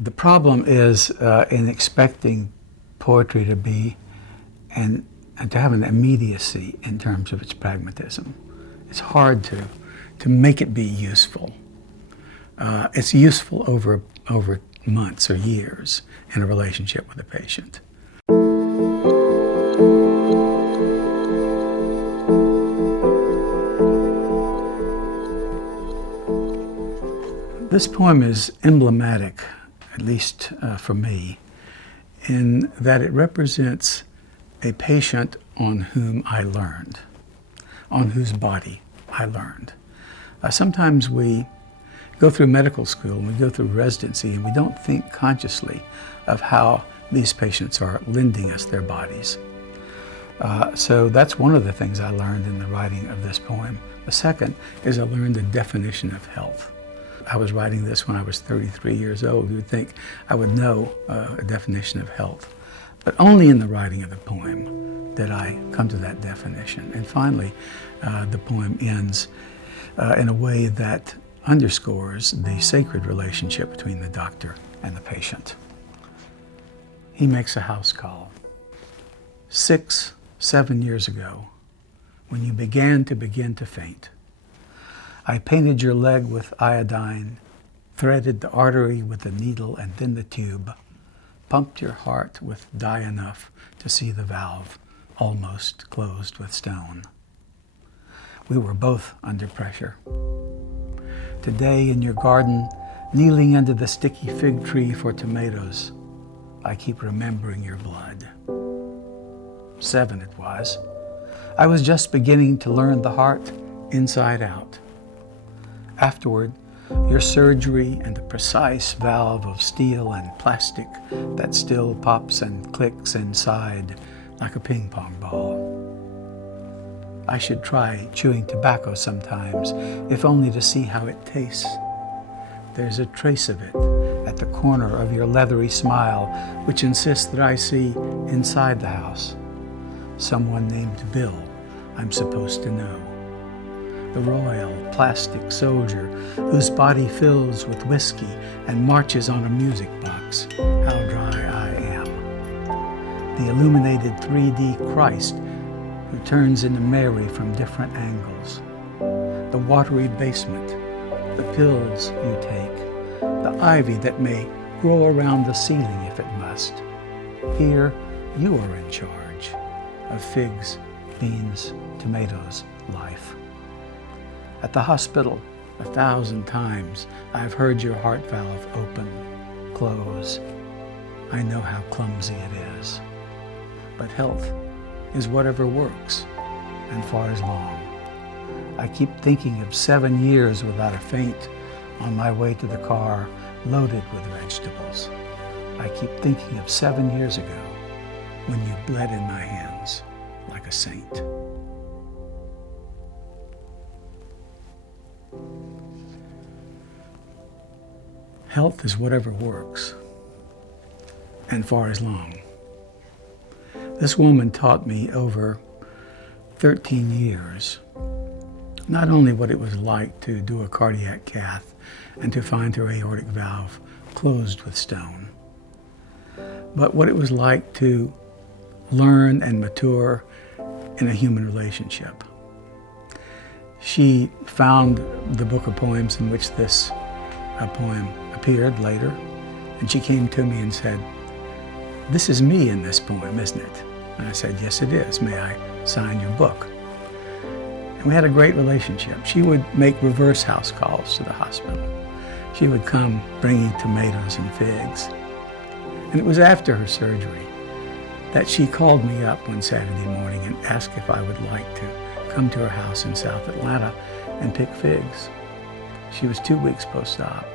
The problem is in expecting poetry to be and to have an immediacy in terms of its pragmatism. It's hard to make it be useful. It's useful over months or years in a relationship with a patient. This poem is emblematic, at least for me, in that it represents a patient on whom I learned, on whose body I learned. Sometimes we go through medical school and we go through residency and we don't think consciously of how these patients are lending us their bodies. So that's one of the things I learned in the writing of this poem. The second is I learned the definition of health. I was writing this when I was 33 years old. You would think I would know a definition of health. But only in the writing of the poem did I come to that definition. And finally, the poem ends in a way that underscores the sacred relationship between the doctor and the patient. He makes a house call. 6, 7 years ago, when you began to faint, I painted your leg with iodine, threaded the artery with a needle and then the tube, pumped your heart with dye enough to see the valve almost closed with stone. We were both under pressure. Today in your garden, kneeling under the sticky fig tree for tomatoes, I keep remembering your blood. 7 it was. I was just beginning to learn the heart inside out. Afterward, your surgery and the precise valve of steel and plastic that still pops and clicks inside like a ping pong ball. I should try chewing tobacco sometimes, if only to see how it tastes. There's a trace of it at the corner of your leathery smile, which insists that I see inside the house someone named Bill I'm supposed to know. The royal plastic soldier whose body fills with whiskey and marches on a music box, how dry I am. The illuminated 3D Christ who turns into Mary from different angles. The watery basement, the pills you take, the ivy that may grow around the ceiling if it must. Here, you are in charge of figs, beans, tomatoes, life. At the hospital, 1,000 times, I've heard your heart valve open, close. I know how clumsy it is. But health is whatever works, and for as long. I keep thinking of 7 years without a faint on my way to the car, loaded with vegetables. I keep thinking of 7 years ago, when you bled in my hands like a saint. Health is whatever works, and for as long. This woman taught me over 13 years not only what it was like to do a cardiac cath and to find her aortic valve closed with stone, but what it was like to learn and mature in a human relationship. She found the book of poems in which this poem appeared later, and she came to me and said, "This is me in this poem, isn't it?" And I said, "Yes, it is. May I sign your book?" And we had a great relationship. She would make reverse house calls to the hospital. She would come bringing tomatoes and figs. And it was after her surgery that she called me up one Saturday morning and asked if I would like to come to her house in South Atlanta and pick figs. She was 2 weeks post-op.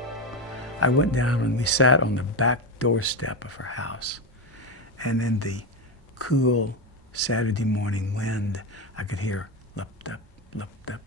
I went down and we sat on the back doorstep of her house. And in the cool Saturday morning wind, I could hear lup-dup, lup-dup,